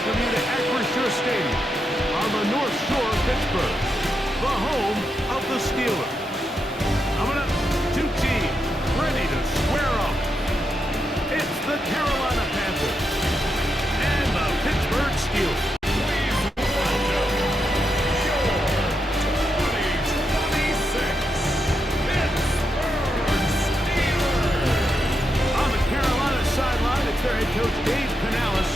welcome you to Acrisure Stadium on the North Shore of Pittsburgh, the home of the Steelers. Coming up, two teams ready to square up. It's the Carolina Panthers and the Pittsburgh Steelers. Their head coach Dave Canales,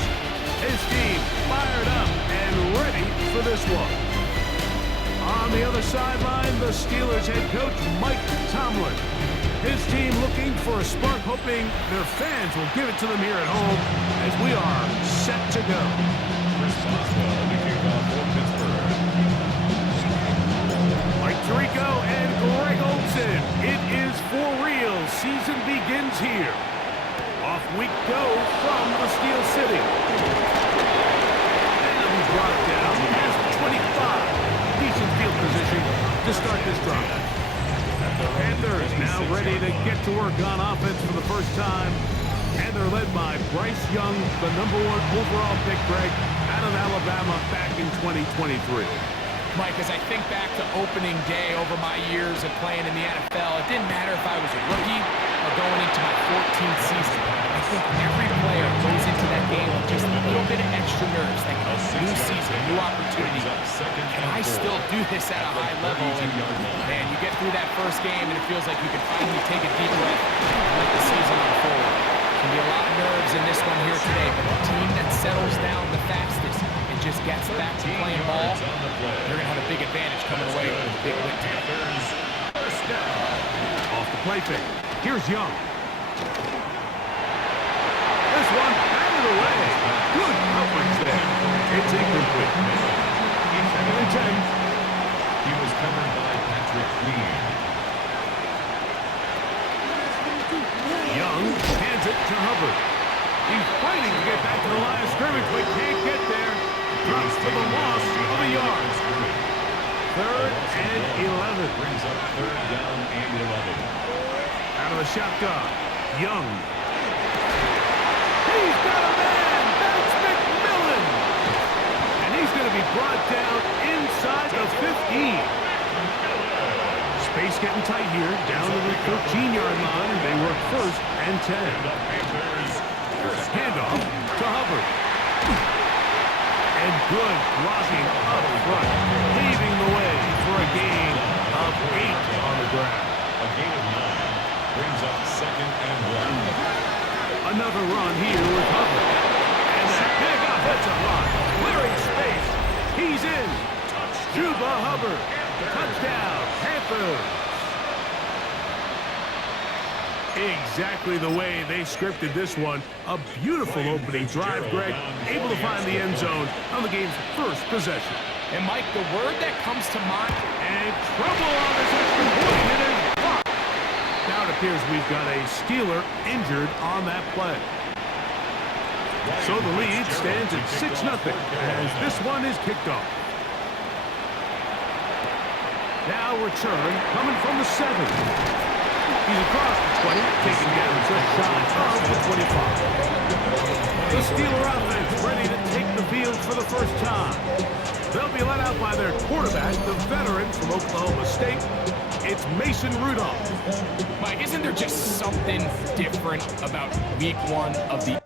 his team fired up and ready for this one. On the other sideline, the Steelers head coach Mike Tomlin. His team looking for a spark, hoping their fans will give it to them here at home as we are set to go. Responsible to kick off for Pittsburgh. Mike Tirico and Greg Olsen. It is for real. Season begins here. Off we go from the Steel City. And he's brought it down as 25. Decent field position to start this drive. The Panthers now ready to get to work on offense for the first time. And they're led by Bryce Young, the #1 overall pick, Greg, out of Alabama back in 2023. Mike, as I think back to opening day over my years of playing in the NFL, it didn't matter if I was a rookie or going into my 14th season. I think every player goes into that game with just a little bit of extra nerves, like a new season, new opportunity. Can I still do this at a high level? And man, you get through that first game and it feels like you can finally take a deep breath and let the season unfold. Can be a lot of nerves in this one here today, but the team that settles down the fastest and just gets back to playing ball, they're going to have a big advantage coming away with a big win today. Off the play fake. Here's Young. This one out of the way. Good coverage there. It's incomplete. 2nd and 10. He was covered by Patrick Queen. Young hands it to Hubbard. He's fighting to get back to the line of scrimmage, but can't get there. Drops for the loss of a yard. 3rd and 11. Brings up 3rd down and 11. Out of the shotgun. Young. He's got a man. That's McMillan. And he's going to be brought down inside the 15. Space getting tight here. Down to the 13-yard line. They work 1st and 10. Handoff to Hubbard. And good blocking up front, paving the way for a gain of 8 on the ground. A gain of 9 brings up 2nd and 1. Another run here with Hubbard. And that big offensive line, clearing space. He's in. Juba Hubbard. Touchdown, Panthers. Exactly the way they scripted this one. A beautiful opening drive, Greg. Able to find the end zone on the game's first possession. And, Mike, the word that comes to mind. And trouble on this extra point. It is blocked. Now it appears we've got a Steeler injured on that play. So the lead stands at 6-0 as this one is kicked off. Now return coming from the 7. He's across the 20, taking down just shy of the 25. The Steeler offense ready to take the field for the first time. They'll be let out by their quarterback, the veteran from Oklahoma State. It's Mason Rudolph. Mike, isn't there just something different about week 1 of the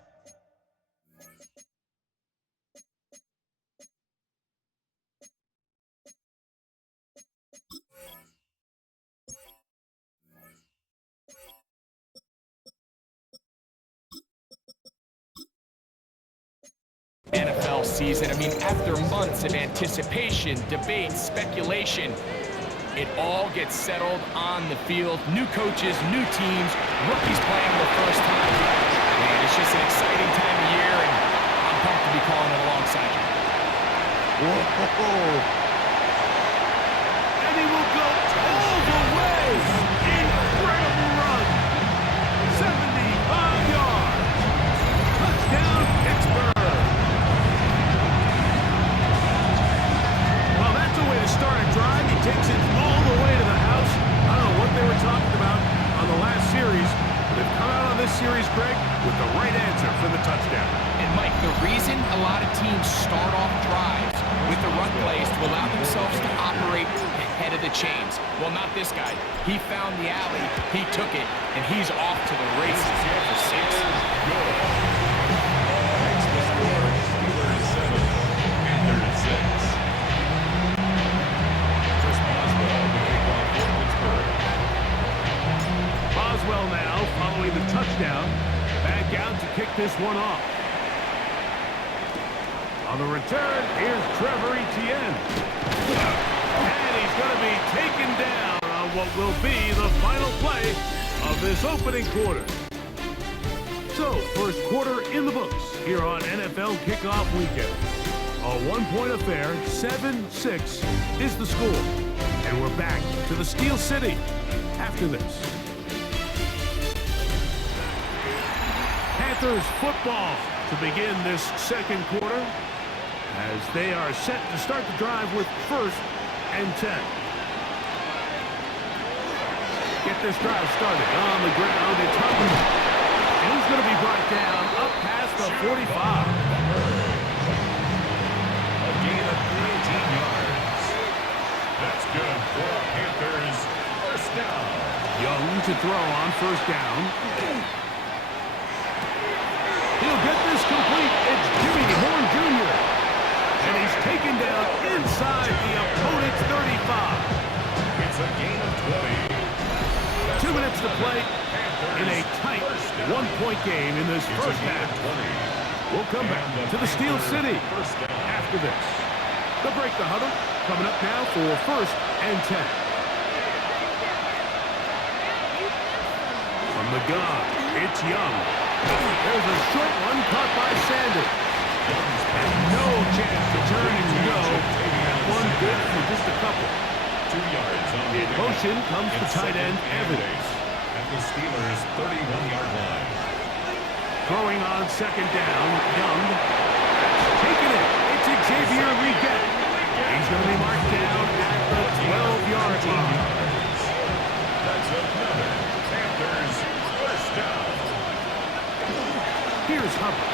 NFL season? I mean, after months of anticipation, debate, speculation, it all gets settled on the field. New coaches, new teams, rookies playing for the first time. Man, it's just an exciting time of year, and I'm pumped to be calling it alongside you. Whoa. And he will go all the way. Incredible run. 75 yards. Touchdown, Pittsburgh. Well, that's a way to start a drive. He takes it all the way to the house. I don't know what they were talking about on the last series, but they've come out on this series, Greg, with the right answer for the touchdown. And, Mike, the reason a lot of teams of the chains. Well, not this guy. He found the alley, he took it, and he's off to the races here for 6. Makes the score Steelers 7, Panthers 6. Chris Boswell to kick off for Pittsburgh. Boswell now following the touchdown. Back out to kick this one off. On the return, here's Trevor Etienne. And he's going to be taken down on what will be the final play of this opening quarter. So, first quarter in the books here on NFL Kickoff Weekend. A one-point affair, 7-6 is the score. And we're back to the Steel City after this. Panthers football to begin this second quarter as they are set to start the drive with 1st and 10. Get this drive started on the ground. It's Hutton. And he's going to be brought down up past the 45. A gain of 19 yards. That's good for Panthers. First down. Young to throw on 1st down. He'll get this complete. It's Jimmy Horn Jr. And he's taken down inside the opponent's 35. It's a gain of 20. 2 minutes to play in a tight one-point game in this It's first a gain half. of 20. We'll come back to the Steel City after this. The break the huddle coming up now for 1st and 10. From the gun, it's Young. There's a short one caught by Sanders. And no chance to turn and go. That one good for just a couple. 2 yards on the In motion comes the tight end, Evans. At the Steelers' 31-yard line. Throwing on 2nd down, Young. Taking it. It's Xavier Reget. He's going to be marked down at the 12-yard line. That's another Panthers first down. Here's Hubbard.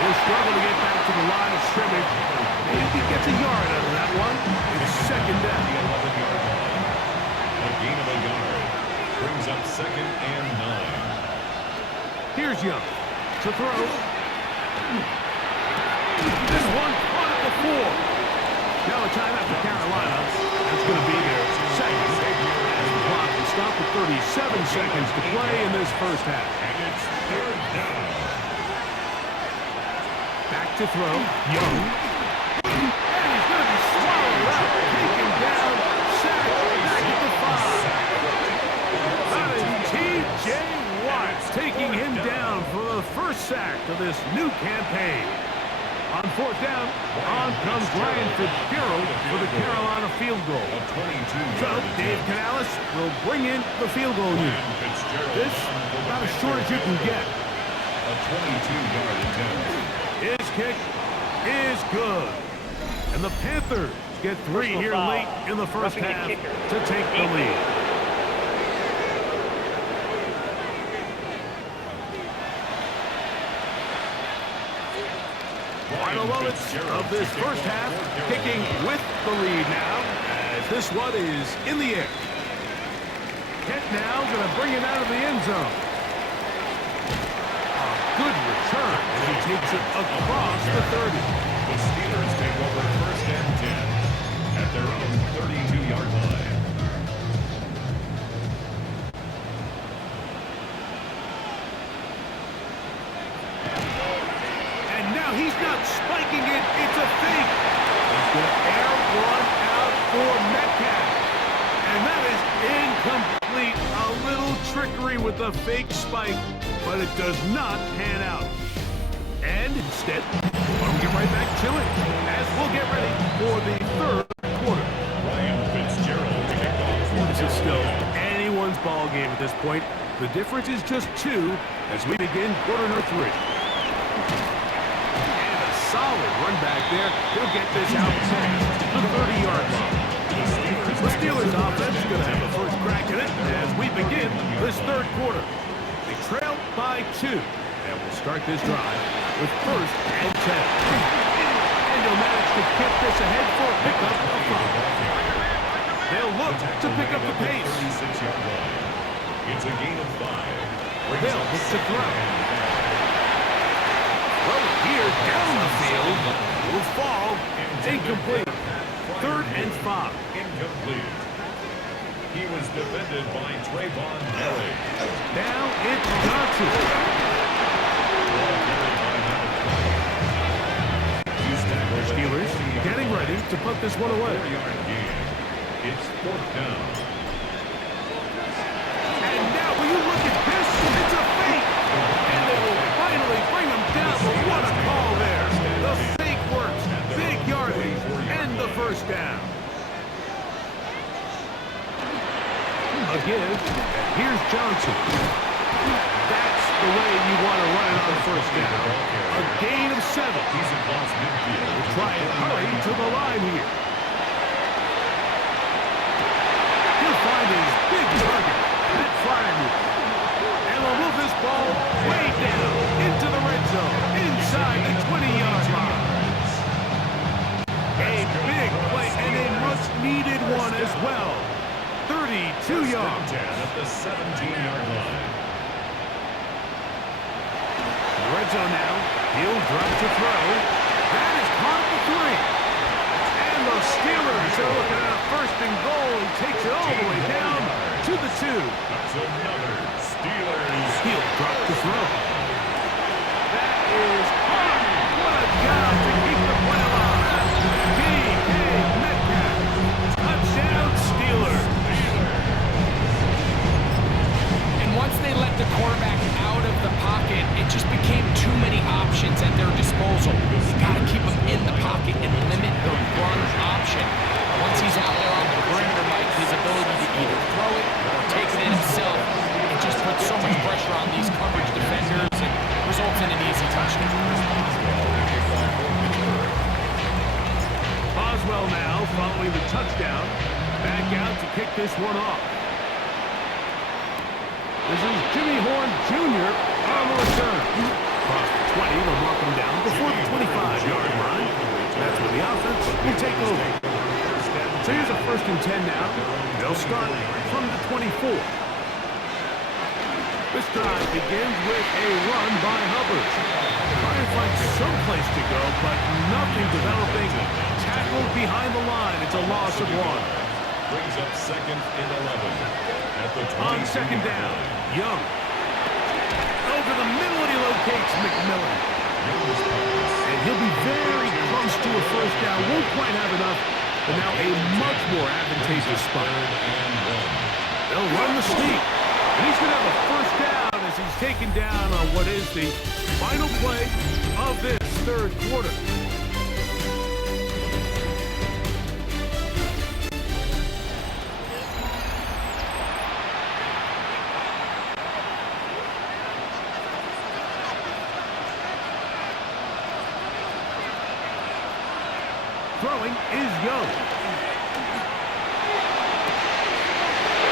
He'll struggle to get back to the line of scrimmage. Maybe he gets a yard out of that one. It's 2nd down. The 11-yard line. A gain of a yard. Brings up 2nd and 9. Here's Young to throw. This one caught at the 4. Now a timeout for Carolina. That's going to be their 2nd. As the clock will stop at 37 seconds to play in this first half. And it's 3rd down. Back to throw. Young. And he's going to be swallowed up. Taken down. Sacked. Back at the 5. That is T.J. Watt taking him down for the first sack of this new campaign. On 4th down, on comes Ryan Fitzgerald for the Carolina field goal. A 22-yard So Dave Canales will bring in the field goal unit. This about as short as you can get. A 22-yard attempt. His kick is good. And the Panthers get 3 here late in the first half to take the lead. Final moments of this first half, kicking with the lead now, as this one is in the air. Kent now going to bring it out of the end zone. A good return, and he takes it across the 30. The Steelers take over 1st and 10 at their own 32-yard line. And now he's not spiking it, it's a fake. He's going to air one out for Metcalf. And that is incomplete. A little trickery with the fake spike, but it does not pan out. And instead, we'll get right back to it as we'll get ready for the 3rd quarter. Ryan Fitzgerald to kick off. This is still anyone's ball game at this point. The difference is just 2 as we begin quarter number 3. And a solid run back there. He'll get this out past the 30-yard line. The Steelers offense is going to have the first crack at it as we begin this 3rd quarter. They trail by 2. And we'll start this drive with 1st and 10. And he'll manage to get this ahead for a pickup of 5. look to pick up the pace. 36-yard line. It's a gain of 5. Hill looks to throw. Well, here down the field will fall. Incomplete. 3rd and 5. Incomplete. He was defended by Trayvon Merrick. Now it's Johnson. Steelers getting ready to put this one away. 4-yard gain. It's 4th down. And now, will you look at this? It's a fake. And they will finally bring him down. But what a call there. The fake works. Big yardage. And the first down. Again, and here's Johnson. That's the way you want to run it on first down. A gain of 7. He's across midfield. We'll try and hurry to the line here. He'll find his big target. That flying move. And will move this ball way down into the red zone. Inside the 20-yard line. A big play and a much-needed one as well. 32 yards. At the 17-yard line. Red zone now. He'll drop to throw. That is caught at the 3. And the Steelers are looking at a 1st and goal. He takes it all the way down to the 2. That's another Steelers. He'll drop to throw. That is hard. What a job to keep the play alive. DK Metcalf. Touchdown Steelers. Once they let the quarterback out of the pocket, it just became too many options at their disposal. You got to keep him in the pocket and limit the run option. Once he's out there on the perimeter, Mike, his ability to either throw it or take it in himself, it just puts so much pressure on these coverage defenders and results in an easy touchdown. Boswell now following the touchdown. Back out to kick this one off. This is Jimmy Horn Jr. on the return. Across the 20, they'll mark him down before the 25-yard line. That's where the offense will take over. So here's a 1st and 10 now. They'll start from the 24. This drive begins with a run by Hubbard. Trying to find some place to go, but nothing developing. Tackled behind the line. It's a loss of 1. Brings up 2nd and 11. At the On 2nd down, Young. Over the middle, and he locates McMillan. And he'll be very close to a 1st down. Won't quite have enough, but now a much more advantageous spot. They'll run the sneak. And he's going to have a 1st down as he's taken down on what is the final play of this 3rd quarter. Throwing is Young.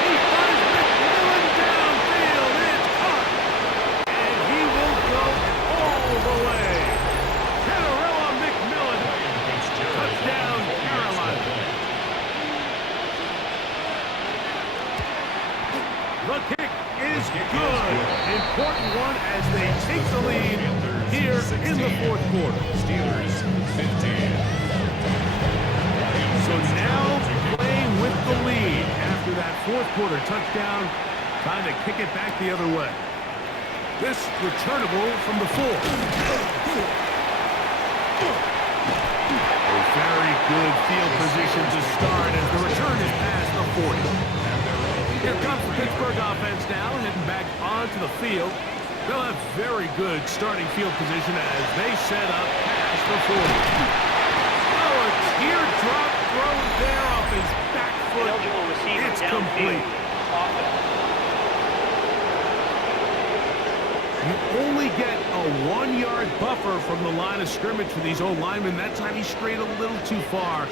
He finds McMillan downfield. It's caught. And he will go all the way. Canarella McMillan. Touchdown, Carolina. The kick is good. Important one as they take the lead here in the 4th quarter. Steelers 15. So now playing with the lead after that 4th quarter touchdown. Time to kick it back the other way. This returnable from the 4. A very good field position to start as the return is past the 40. Here comes the Pittsburgh offense now, heading back onto the field. They'll have very good starting field position as they set up past the 40. Oh, a teardrop throw there off his back foot. It's complete. You only get a 1-yard buffer from the line of scrimmage for these old linemen. That time he strayed a little too far,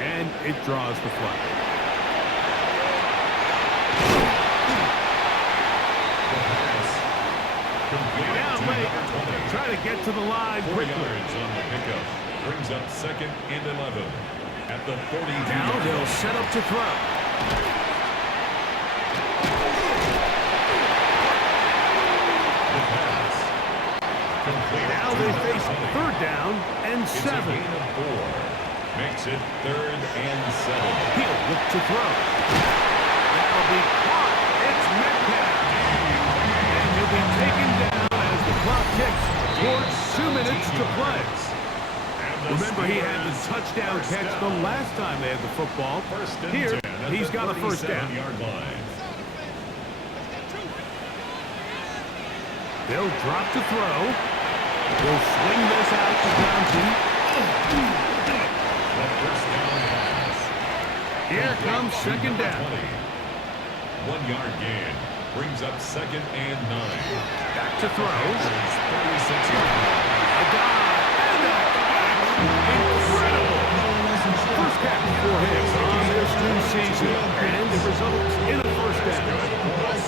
and it draws the flag. Down late. Try to get to the line 4 quickly. yards on the pickup. Brings up 2nd and 11. At the 32. Now they'll set up to throw. The pass. Complete. Now they face third down and It's a 7. gain of 4. Makes it 3rd and 7. He'll look to throw. That'll be caught. It's Metcalf. And he'll be taken down as the clock ticks towards 2 minutes to play. Remember, he had the touchdown catch the last time they had the football. Here, he's got a first down. They'll drop to throw. They'll swing this out to Johnson. Here comes second down. 1-yard gain. Brings up 2nd and 9. Back to throw. 36-yard line. A dive and a catch. Incredible. First catch for him on this new season. And it results in a first down.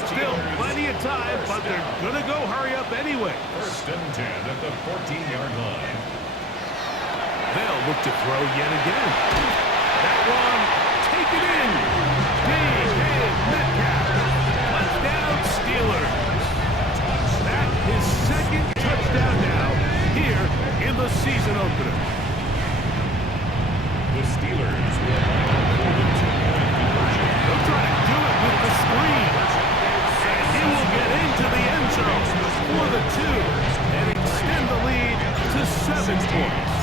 Still plenty of time, but they're going to go hurry up anyway. 1st and 10 at the 14-yard line. They'll look to throw yet again. That one, take it in. D.K. Metcalf. Touchdown Steelers. That's his second touchdown now here in the season opener. The Steelers will hold a 2-point conversion. They'll try to do it with the screen. And he will get into the end zone for the 2 and extend the lead to 7 points.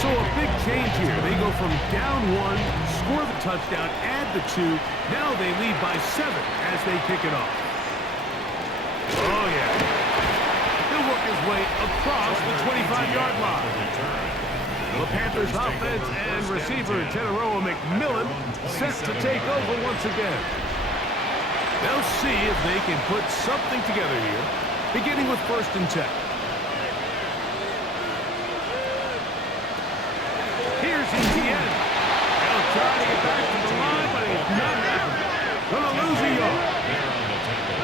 So a big change here. They go from down 1, score the touchdown, add the 2. Now they lead by 7 as they kick it off. Oh, yeah. He'll work his way across the 25-yard line. The Panthers offense and receiver Tenaroa McMillan set to take over once again. They'll see if they can put something together here, beginning with 1st and 10. Here's Etienne. They'll try to get back to the line, but he's not happening. Gonna lose a yard. There on the tackle.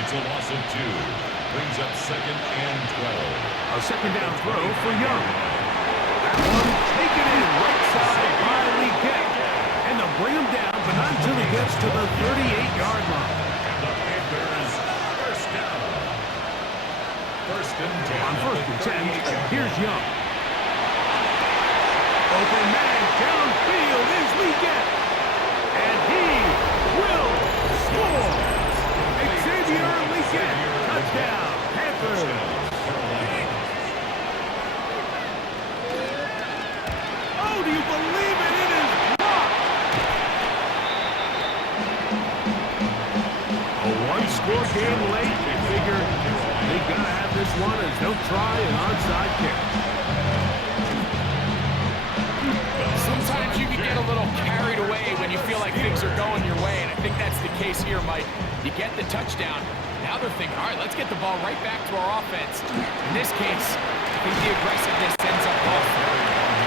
It's a loss of 2. Brings up 2nd and 12. A second down throw for Young. That one taken in right side by Leggett. And they'll bring him down, but not until he gets to the 38-yard line. And the Panthers first down. 1st and 10. On 1st and 10, here's Young. Open man downfield is Leggett. And he will score. Xavier Leggett. Touchdown, Panthers. Oh, do you believe it? It is blocked. A one-score game late. They figure they got to have this one as they'll try an onside kick. Sometimes you can get a little carried away when you feel like things are going your way, and I think that's the case here, Mike. You get the touchdown. Now they're thinking, all right, let's get the ball right back to our offense. In this case, I think the aggressiveness ends up off.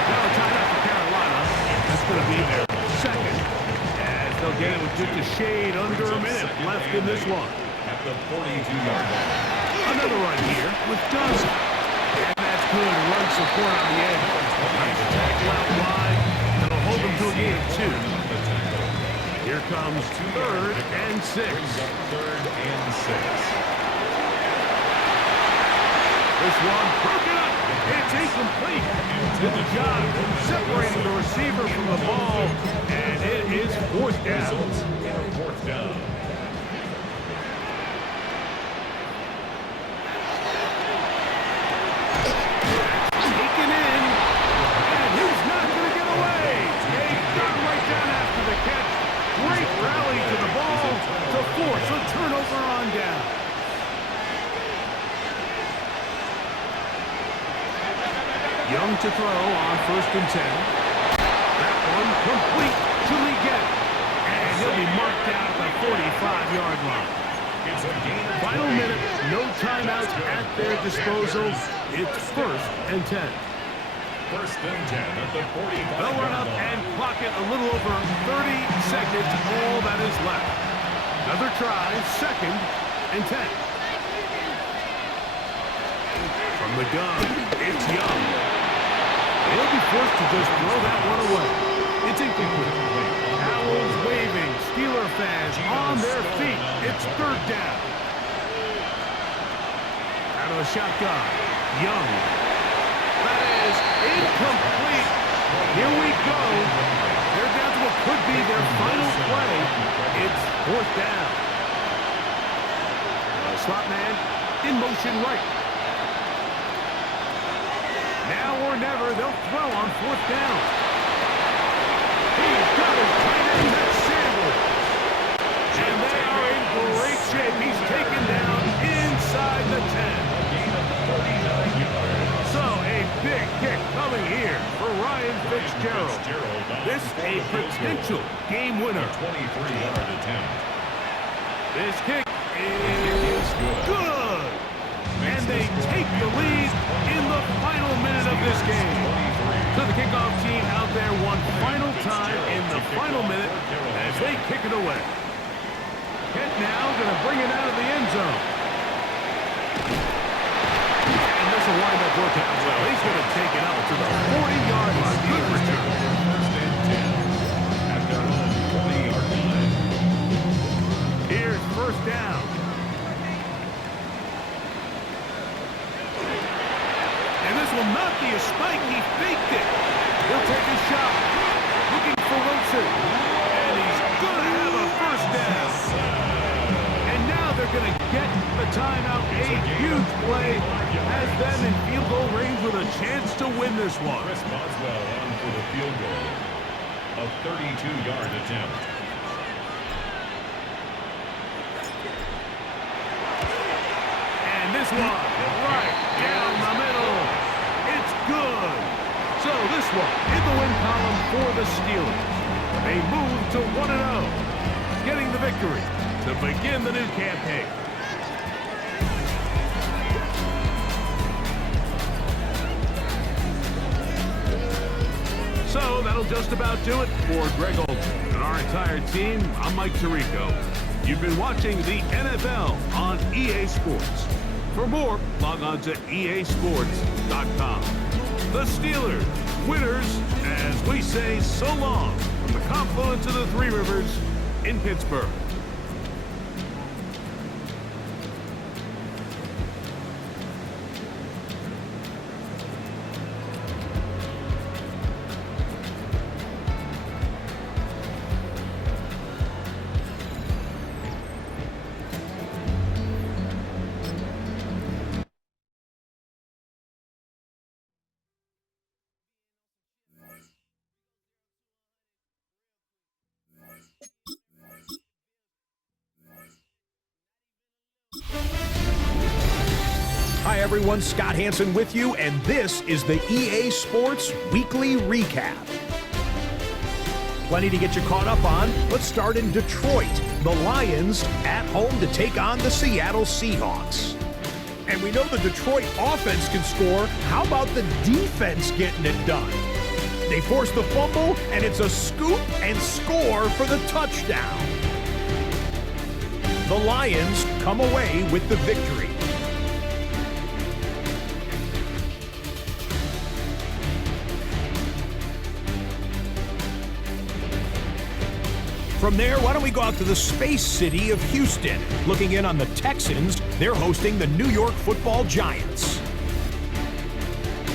Now a timeout for Carolina. That's going to be their second. As they'll get it with just a shade under a minute left in this one. At the 42-yard line. Another run here with Johnson. And that's good run support on the edge. Nice tackle out wide. That'll hold them to a gain of 2. Here comes 3rd and 6. Brings up 3rd and 6. This one broken up. It's incomplete. Did the job separating the receiver from the ball, and it is 4th down. Results in a 4th down. Taken in, and he's not going to get away. They got right down after the catch. Great rally to the ball to force a turnover on down. Young to throw on 1st and 10. That one complete to Leggett. And he'll be marked down at the 45-yard line. It's a gain of Final minute, no timeouts at their disposal. It's 1st and 10. 1st and 10 at the 45. They'll run up and clock it a little over 30 seconds, all that is left. Another try, 2nd and 10. From the gun, it's Young. He'll be forced to just throw that one away. incomplete. Owls waving. Steeler fans on their feet. It's third down. Out of the shotgun. Young. That is incomplete. Here we go. They're down to what could be their final play. It's fourth down. Slot man in motion right. Now or never, they'll throw on fourth down. He's got his tight end, that's Sandler. And they are in great shape. He's taken down inside the 10. So a big kick coming here for Ryan Fitzgerald. This a potential game winner. 23-yard attempt. This kick is good. And they take the lead in the final minute of this game. So the kickoff team out there one final time in the final minute as they kick it away. Kent now going to bring it out of the end zone. And this will wind up working out well. He's going to take it up to the 40-yard line. Good return. First and 10 at their own 40-yard line. Here's first down. And this will not be a spike. He faked it. He'll take a shot. Looking for Wilson. And he's going to have a first down. And now they're going to get the timeout. A huge play has them in field goal range with a chance to win this one. Chris Boswell on for the field goal. A 32-yard attempt. And this one right down the middle. It's good. So this one in the win column for the Steelers. They move to 1-0, getting the victory to begin the new campaign. So that'll just about do it for Greg Olson and our entire team. I'm Mike Tirico. You've been watching the NFL on EA Sports. For more, log on to easports.com. The Steelers, winners, as we say so long from the confluence of the Three Rivers in Pittsburgh. Hi everyone, Scott Hansen with you, and this is the EA Sports Weekly Recap. Plenty to get you caught up on. Let's start in Detroit. The Lions at home to take on the Seattle Seahawks. And we know the Detroit offense can score. How about the defense getting it done? They force the fumble, and it's a scoop and score for the touchdown. The Lions come away with the victory. From there, why don't we go out to the space city of Houston? Looking in on the Texans, they're hosting the New York Football Giants.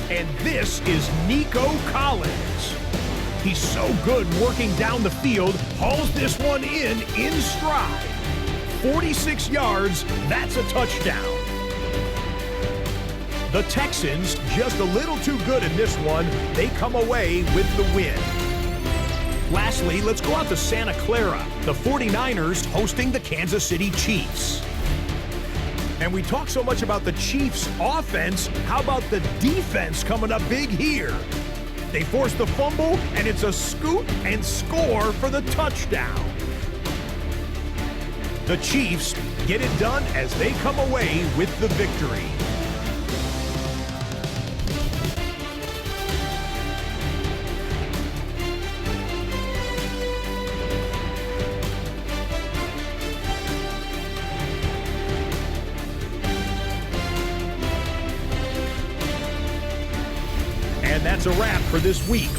And this is Nico Collins. He's so good working down the field, hauls this one in stride. 46 yards, that's a touchdown. The Texans, just a little too good in this one. They come away with the win. Lastly, let's go out to Santa Clara. The 49ers hosting the Kansas City Chiefs. And we talk so much about the Chiefs' offense. How about the defense coming up big here? They force the fumble, and it's a scoop and score for the touchdown. The Chiefs get it done as they come away with the victory. And that's a wrap for this week.